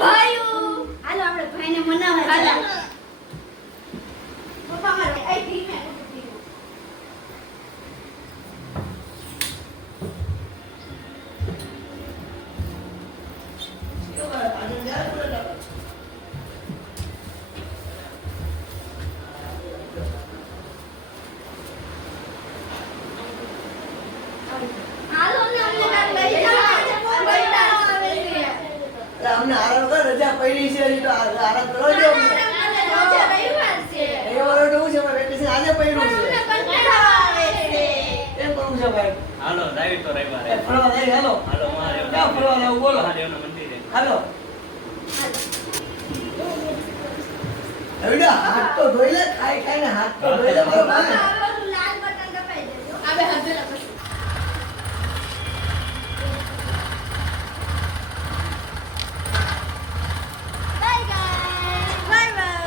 ભાઈઓ હાલો આપણે ભાઈને મનાવવા ચાલો પપ્પા મારે આઈ ધીમે અમને આરામ કર રજા પડી છે હજી તો આરામ કરવા દો અમને રજા રવિવાર છે રવિવાર તો હું છે મારે વેકેશન આજે પડ્યું છે કંટાળો આવે છે કેમ કરવું છે ભાઈ હાલો જાવી તો રવિવારે ફરવા જાય હાલો હાલો મહાદેવ ક્યાં ફરવા જાવ બોલો મહાદેવના મંદિરે હાલો એવડા હાથ તો ધોઈ લે ખાઈ ખાઈને હાથ તો ધોઈ લે મારો ભાઈ લાલ બટન દબાઈ દેજો આબે હાથ ધોલા પછી બાય ગાઈસ બાય બાય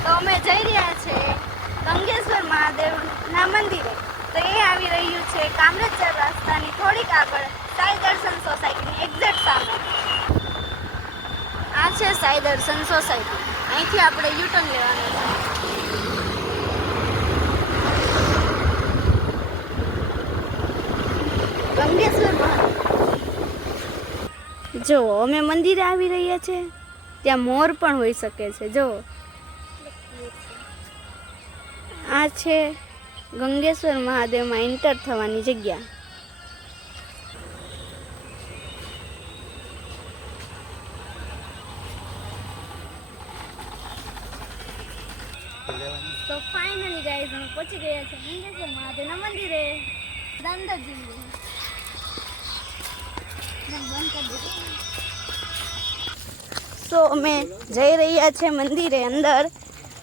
તો અમે જઈ રહ્યા છે ગંગેશ્વર મહાદેવના મંદિરે તો એ આવી રહ્યું છે કામરેજર રસ્તાની થોડીક આગળ સાઈ દર્શન સોસાયટીની એક્ઝેક્ટ સામે આ છે સાઈ દર્શન સોસાયટી અહીંથી આપણે યુટર્ન લેવાનું છે ગંગેશ્વર મહાદેવ જો અમે મંદિરે આવી રહ્યા છે ત્યાં મોર પણ હોઈ શકે છે જો આ છે ગંગેશ્વર મહાદેવમાં એન્ટર થવાની જગ્યા તો ફાઇનલી ગાઈઝ અમે પહોંચી ગયા છે ગંગેશ્વર મહાદેવના મંદિરે અંદર જઈએ તો અમે જઈ રહ્યા છે મંદિરે અંદર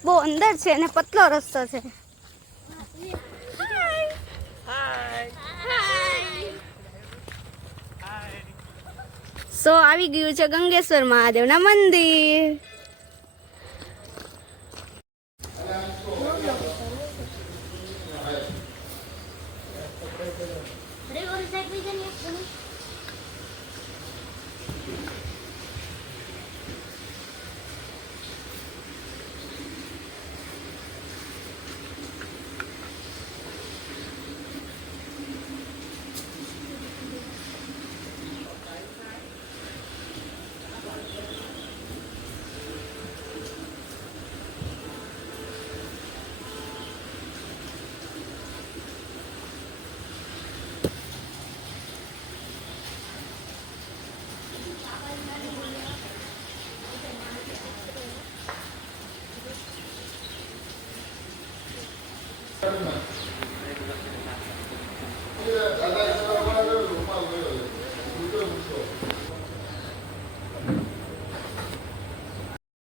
બહુ અંદર છે અને પતલો રસ્તો છે સો આવી ગયું છે ગંગેશ્વર મહાદેવના મંદિર